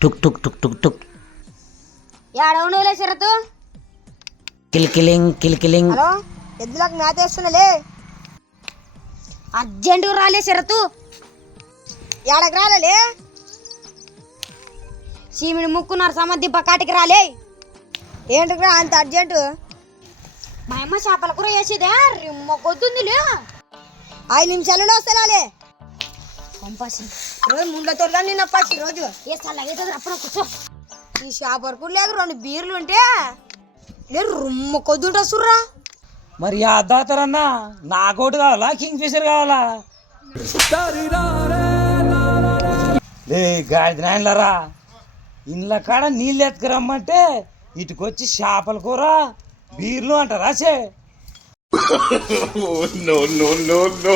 టుక్ టుక్ టుక్ టుక్ టుక్ ఏడవనులే శరతు. కిలికిలింగ్ కిలికిలింగ్. Hello, ఎద్దులకు మేత వేస్తున్నలే. అర్జెంటుగా రాలే శరతు. ఏడకి రాలే. సీమిడి ముక్కున్నారు సమద్దిప్ప కాటికి రాలే. ఏంటికి అంత అర్జెంటు? మా అమ్మ చేపల కూర వేసేదే రిమ్మ కొద్దుందిలే. 5 నిమిషాలలో వస్తారాలే. పంపాసి రోజు ముండ్లతో కానీ నిన్న పచ్చి రోజు ఏ చల్లగైతుంది అప్పుడు కూర్చో. ఈ షాప్ వరకు లేక 2 బీర్లు ఉంటే నేను రుమ్మ కొద్దుంటా సుర్రా. మరి అద్దాతారన్నా నాకోటి కావాలా కింగ్ ఫిషర్ కావాలా? లే గాడిద నాయనలారా, ఇండ్ల కాడ నీళ్ళు ఎత్తుకురమ్మంటే ఇటుకొచ్చి చేపల కూర బీర్లు అంటారా? చే no, no, no, no.